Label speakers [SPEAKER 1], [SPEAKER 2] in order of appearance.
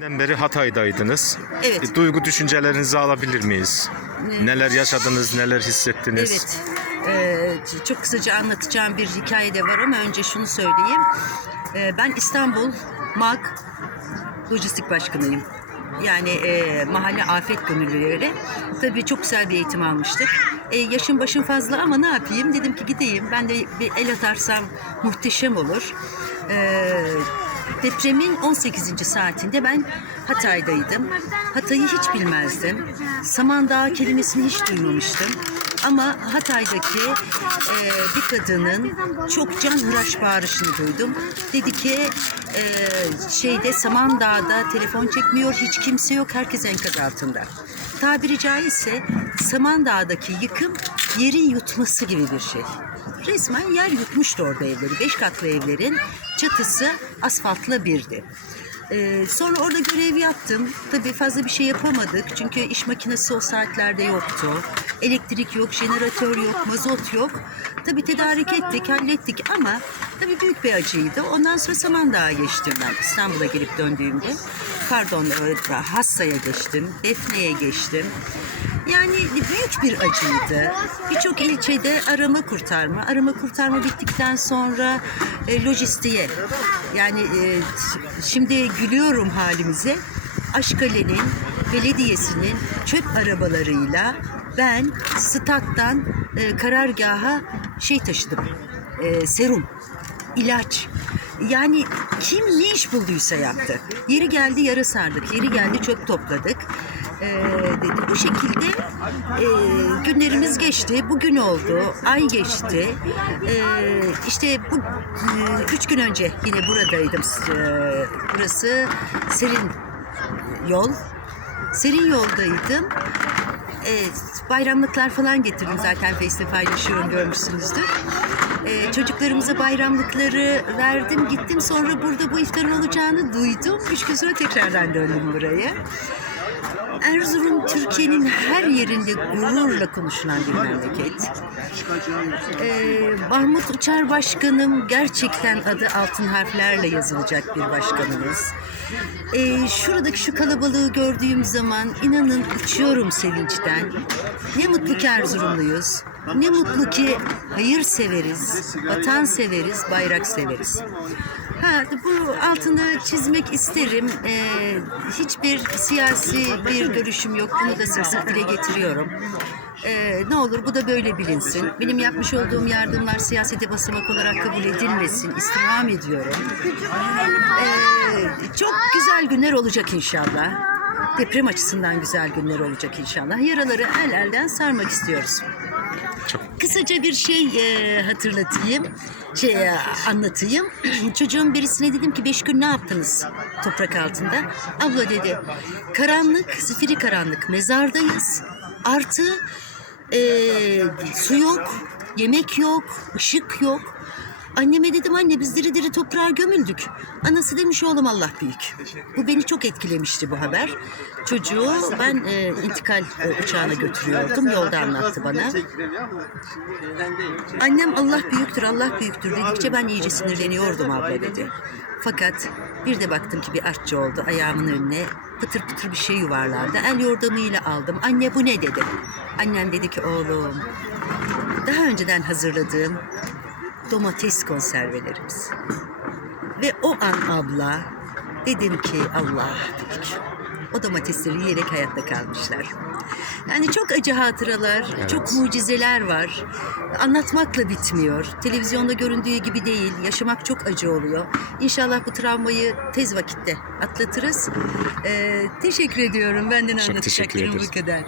[SPEAKER 1] Den beri Hatay'daydınız.
[SPEAKER 2] Evet.
[SPEAKER 1] E, Duygu düşüncelerinizi alabilir miyiz? Neler yaşadınız, neler hissettiniz?
[SPEAKER 2] Evet. Ee, çok kısaca anlatacağım bir hikaye de var ama önce şunu söyleyeyim. Ee, ben İstanbul MAK Lojistik Başkanıyım. Yani e, mahalle afet gönüllüleri. Tabii çok güzel bir eğitim almıştık. E, yaşım başım fazla ama ne yapayım? Dedim ki gideyim. Ben de bir el atarsam muhteşem olur. Ee, depremin 18. saatinde ben Hatay'daydım. Hatay'ı hiç bilmezdim. Samandağ kelimesini hiç duymamıştım. Ama Hatay'daki e, bir kadının çok canhıraş bağırışını duydum. Dedi ki e, şeyde Samandağ'da telefon çekmiyor, hiç kimse yok, herkes enkaz altında. Tabiri caizse Samandağ'daki yıkım yerin yutması gibi bir şey. Resmen yer yutmuştu orada evleri. Beş katlı evlerin çatısı asfaltla birdi. Ee, sonra orada görev yaptım. Tabii fazla bir şey yapamadık. Çünkü iş makinesi o saatlerde yoktu. Elektrik yok, jeneratör yok, mazot yok. Tabii tedarik ettik, hallettik ama tabii büyük bir acıydı. Ondan sonra Samandağ'a geçtim ben İstanbul'a gelip döndüğümde. Pardon, e, Hassa'ya geçtim, Defne'ye geçtim. Yani büyük bir acıydı. Birçok ilçede arama kurtarma. Arama kurtarma bittikten sonra e, lojistiğe. Yani e, şimdi gülüyorum halimize. Aşkale'nin belediyesinin çöp arabalarıyla ben stat'tan e, karargaha şey taşıdım. E, serum, ilaç. Yani kim ne iş bulduysa yaptı. Yeri geldi yara sardık, yeri geldi çöp topladık. Ee, bu şekilde e, günlerimiz geçti. Bugün oldu, ay geçti. Ee, işte bu e, üç gün önce yine buradaydım. Ee, burası serin yol. Serin yoldaydım. Evet, bayramlıklar falan getirdim zaten Face'te paylaşıyorum görmüşsünüzdür. Ee, çocuklarımıza bayramlıkları verdim gittim sonra burada bu iftarın olacağını duydum. Üç gün sonra tekrardan döndüm buraya. Erzurum Türkiye'nin her yerinde gururla konuşulan bir memleket. Ee, Mahmut Uçar Başkanım gerçekten adı altın harflerle yazılacak bir başkanımız. Ee, şuradaki şu kalabalığı gördüğüm zaman inanın uçuyorum sevinçten. Ne mutlu ki Erzurumluyuz. Ne mutlu ki hayır severiz, vatan severiz, bayrak severiz. Ha, bu altını çizmek isterim. Ee, hiçbir siyasi bir görüşüm yok. Bunu da sık sık dile getiriyorum. Ee, ne olur bu da böyle bilinsin. Benim yapmış olduğum yardımlar siyasete basamak olarak kabul edilmesin. İstirham ediyorum. Ee, çok güzel günler olacak inşallah. Deprem açısından güzel günler olacak inşallah. Yaraları el elden sarmak istiyoruz. Kısaca bir şey e, hatırlatayım, şey e, anlatayım. Çocuğun birisine dedim ki beş gün ne yaptınız toprak altında? Abla dedi, karanlık, zifiri karanlık, mezardayız. Artı e, su yok, yemek yok, ışık yok. Anneme dedim anne biz diri diri toprağa gömüldük. Anası demiş oğlum Allah büyük. Bu beni çok etkilemişti bu haber. Çocuğu ben e, intikal e, uçağına götürüyordum. Yolda anlattı bana. Annem Allah büyüktür, Allah büyüktür dedikçe ben iyice sinirleniyordum abla dedi. Fakat bir de baktım ki bir artçı oldu ayağımın önüne. Pıtır pıtır bir şey yuvarlandı. El yordamıyla aldım. Anne bu ne dedim. Annem dedi ki oğlum daha önceden hazırladığım domates konservelerimiz. Ve o an abla dedim ki Allah büyük. O domatesleri yiyerek hayatta kalmışlar. Yani çok acı hatıralar, çok mucizeler var. Anlatmakla bitmiyor. Televizyonda göründüğü gibi değil. Yaşamak çok acı oluyor. İnşallah bu travmayı tez vakitte atlatırız. Ee, teşekkür ediyorum. Benden
[SPEAKER 1] Çok
[SPEAKER 2] anlatacaklarım bu kadar.